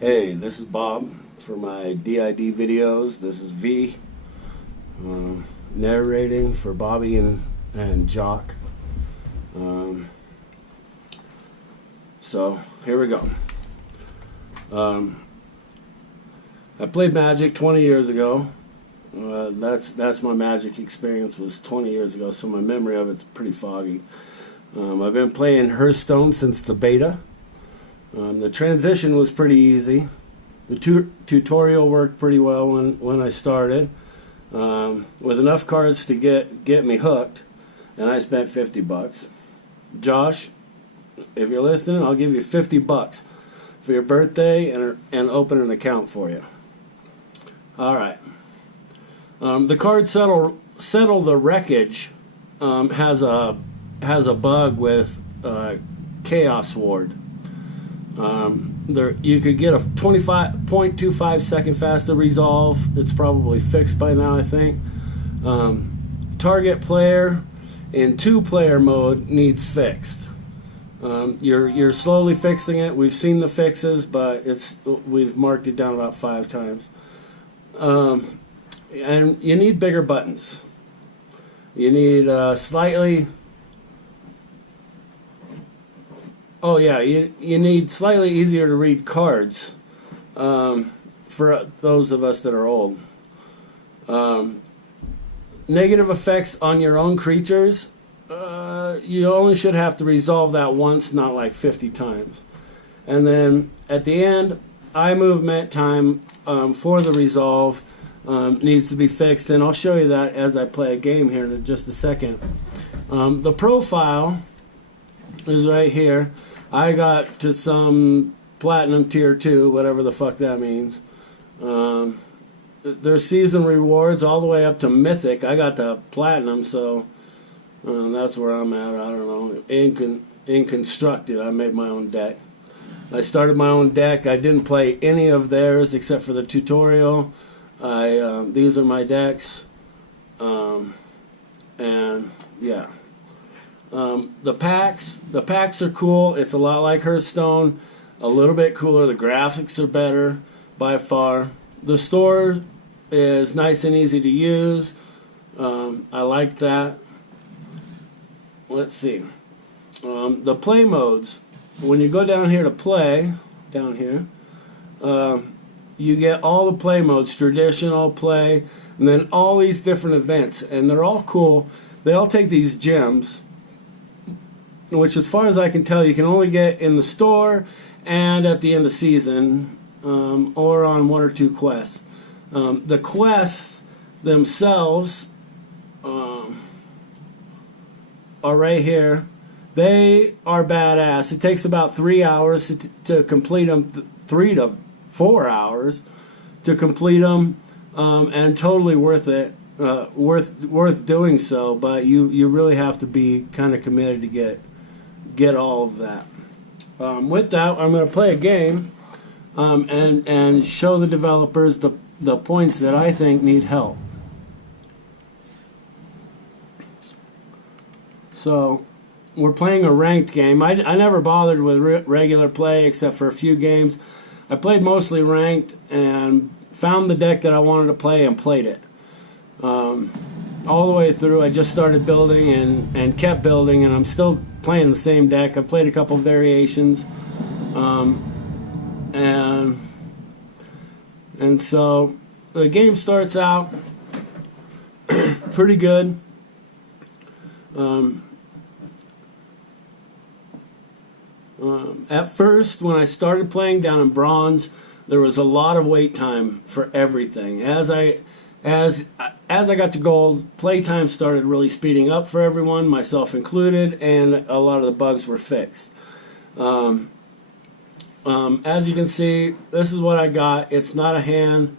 Hey, this is Bob for my DID videos. This is V narrating for Bobby and Jock. So here we go. I played Magic 20 years ago. That's my Magic experience was 20 years ago, so my memory of it's pretty foggy. I've been playing Hearthstone since the beta. The transition was pretty easy. The tutorial worked pretty well when I started, with enough cards to get me hooked, and I spent $50. Josh, if you're listening, I'll give you $50 for your birthday and open an account for you. All right. The card Settle the Wreckage has a bug with Chaos Ward. You could get a 25.25 second faster resolve. It's probably fixed by now, I think. Target player in 2-player mode needs fixed. You're slowly fixing it. We've seen the fixes, but we've marked it down about 5 times. And you need bigger buttons. You need slightly. Oh yeah, you need slightly easier to read cards for those of us that are old. Negative effects on your own creatures, you only should have to resolve that once, not like 50 times. And then at the end, eye movement time for the resolve needs to be fixed, and I'll show you that as I play a game here in just a second. The profile is right here. I got to some platinum tier 2, whatever the fuck that means. There's season rewards all the way up to mythic. I got to platinum, so that's where I'm at. I don't know. In constructed, I made my own deck. I started my own deck. I didn't play any of theirs except for the tutorial. These are my decks, and yeah. The packs are cool. It's a lot like Hearthstone, a little bit cooler. The graphics are better by far. The store is nice and easy to use. I like that. Let's see. The play modes. When you go down here to play, down here, you get all the play modes, traditional, play, and then all these different events, and they're all cool. They all take these gems, which as far as I can tell you can only get in the store and at the end of season, or on 1 or 2 quests. The quests themselves are right here. They are badass. It takes about 3 hours to complete them, 3 to 4 hours to complete them, and totally worth it. Worth doing so, but you really have to be kind of committed to get all of that. With that, I'm going to play a game and show the developers the points that I think need help. So we're playing a ranked game. I never bothered with regular play except for a few games. I played mostly ranked and found the deck that I wanted to play and played it. All the way through. I just started building and kept building, and I'm still playing the same deck. I've played a couple variations, and so the game starts out pretty good. At first, when I started playing down in bronze, there was a lot of wait time for everything. As I got to gold, playtime started really speeding up for everyone, myself included, and a lot of the bugs were fixed. As you can see, this is what I got. It's not a hand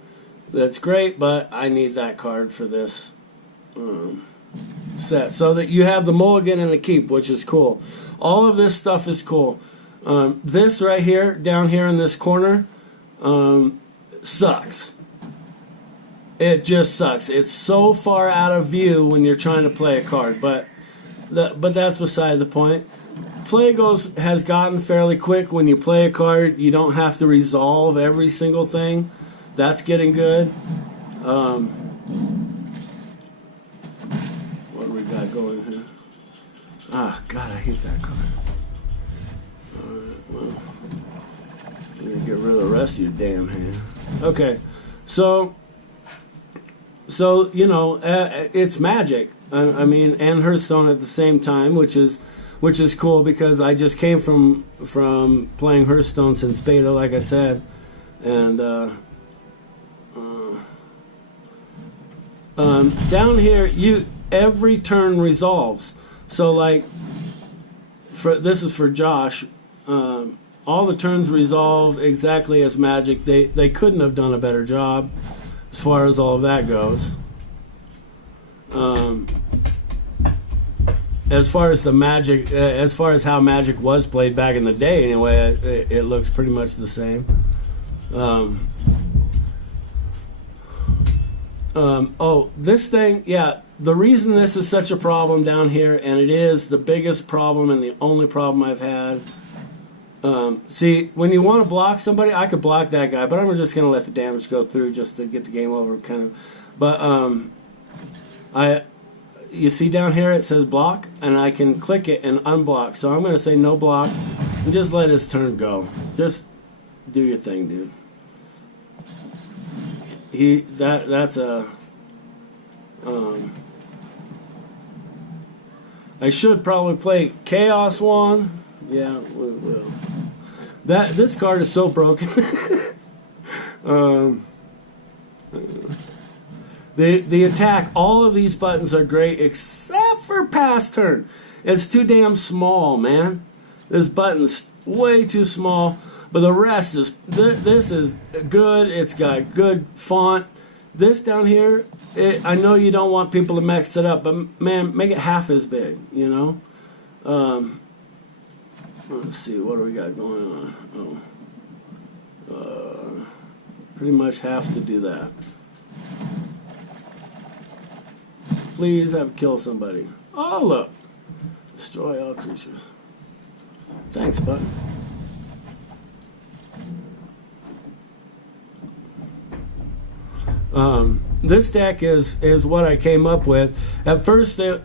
that's great, but I need that card for this set. So that you have the mulligan and the keep, which is cool. All of this stuff is cool. This right here, down here in this corner, sucks. It just sucks. It's so far out of view when you're trying to play a card, but that's beside the point. has gotten fairly quick. When you play a card, you don't have to resolve every single thing. That's getting good. What do we got going here? Ah, God, I hate that card. Alright, well, I'm going to get rid of the rest of your damn hand. Okay, so you know, it's Magic. I mean, and Hearthstone at the same time, which is cool because I just came from playing Hearthstone since beta, like I said, and down here every turn resolves. So like, this is for Josh. All the turns resolve exactly as Magic. They couldn't have done a better job as far as all of that goes. As far as the Magic, as far as how Magic was played back in the day, anyway, it looks pretty much the same. Oh, this thing, yeah. The reason this is such a problem down here, and it is the biggest problem and the only problem I've had. See, when you want to block somebody, I could block that guy, but I'm just going to let the damage go through just to get the game over, kind of. But you see down here it says block, and I can click it and unblock. So I'm going to say no block and just let his turn go. Just do your thing, dude. That's a. I should probably play Chaos Wand. Yeah, we will. This card is so broken. The attack, all of these buttons are great except for pass turn. It's too damn small, man. This button's way too small. But the rest is, this is good. It's got good font. This down here, I know you don't want people to mix it up, but man, make it half as big, you know? Let's see, what do we got going on? Pretty much have to do that. Please have kill somebody. Oh, look. Destroy all creatures. Thanks, bud. This deck is what I came up with. At first, I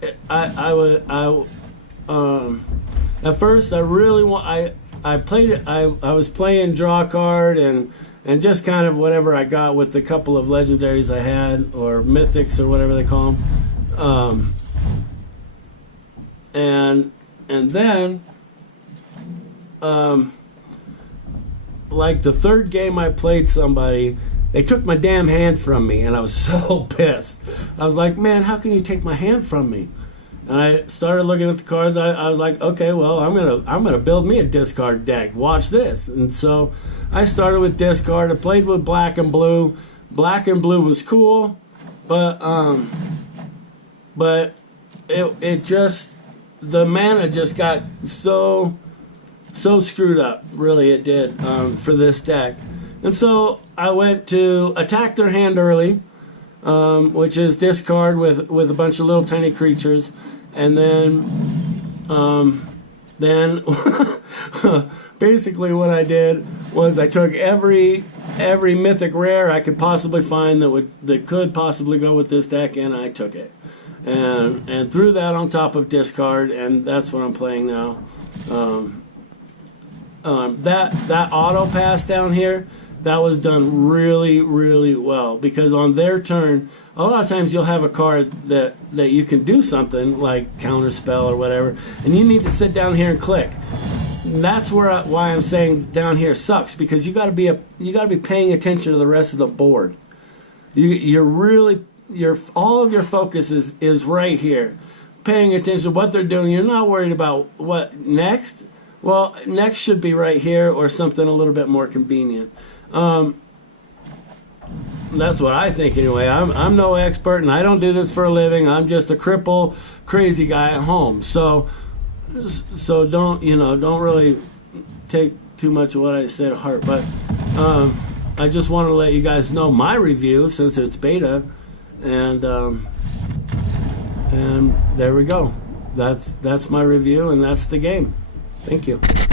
played it. I was playing draw card and just kind of whatever I got with the couple of legendaries I had, or mythics or whatever they call them. And then like the third game I played somebody, they took my damn hand from me, and I was so pissed. I was like, man, how can you take my hand from me? And I started looking at the cards. I was like, okay, well, I'm gonna build me a discard deck. Watch this. And so I started with discard. I played with black and blue. Black and blue was cool, but it just, the mana just got so screwed up. Really, it did, for this deck. And so I went to attack their hand early, which is discard with a bunch of little tiny creatures, and then basically what I did was I took every mythic rare I could possibly find that could possibly go with this deck, and I took it and threw that on top of discard, and that's what I'm playing now. That auto pass down here, that was done really, really well, because on their turn, a lot of times you'll have a card that you can do something like counter spell or whatever, and you need to sit down here and click. And that's why I'm saying down here sucks, because you got to be paying attention to the rest of the board. All of your focus is right here, paying attention to what they're doing. You're not worried about what next. Well, next should be right here, or something a little bit more convenient. That's what I think anyway. I'm no expert, and I don't do this for a living. I'm just a cripple, crazy guy at home. So don't really take too much of what I say to heart. But I just want to let you guys know my review, since it's beta, and there we go. That's my review, and that's the game. Thank you.